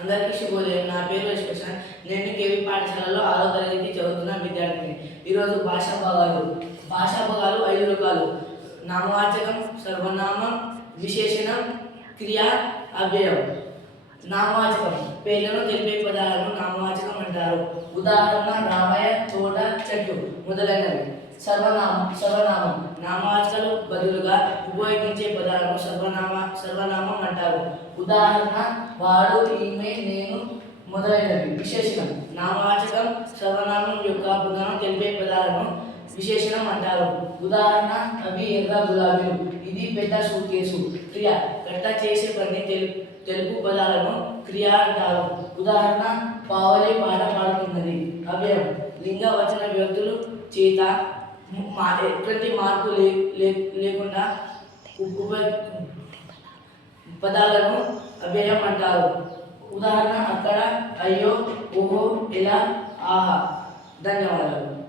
అందరికీ శుభోదయం. నా పేరు యశ్వశన్ నేను కేవీ పాఠశాలలో ఆరో తరగతి చదువుతున్న విద్యార్థిని. ఈరోజు భాషా భాగాలు భాషా భాగాలు ఐదు రకాలు. నామవాచకం సర్వనామం విశేషణం క్రియ అవ్యయం. నామవాచకం. పేర్లను తెలిపే పదాలను నామవాచకం అంటారు. ఉదాహరణ రామయ్య తోట చెట్టు మొదలైనవి. సర్వనామం సర్వనామం నామవాచకాలు బదులుగా ఉపయోగించే పదాలను సర్వనామ సర్వనామం అంటారు. ఉదాహరణ వాడు ఈమె నేను మొదలైనవి. విశేషణం నామాచకం సర్వనామం యొక్క గుణం తెలిపే విశేషణం అంటారు. ఉదాహరణ అవి ఎర్ర గులాబీలు. ఇది పెద్ద సూట్ కేసు. క్రియ గట్ట చేసే పని తెలుపు తెలుగు పదాలను క్రియ అంటారు. ఉదాహరణ పావలి పాట పాడుతున్నది. అవ్యయం లింగ వచన వ్యక్తులు చేత మా ఎటువంటి మార్పు లే లేకుండా ఉప పదాలను అవ్యయం అంటారు. ఉదాహరణ అక్కడ అయ్యో ఓహో ఇలా ఆహా. ధన్యవాదాలు.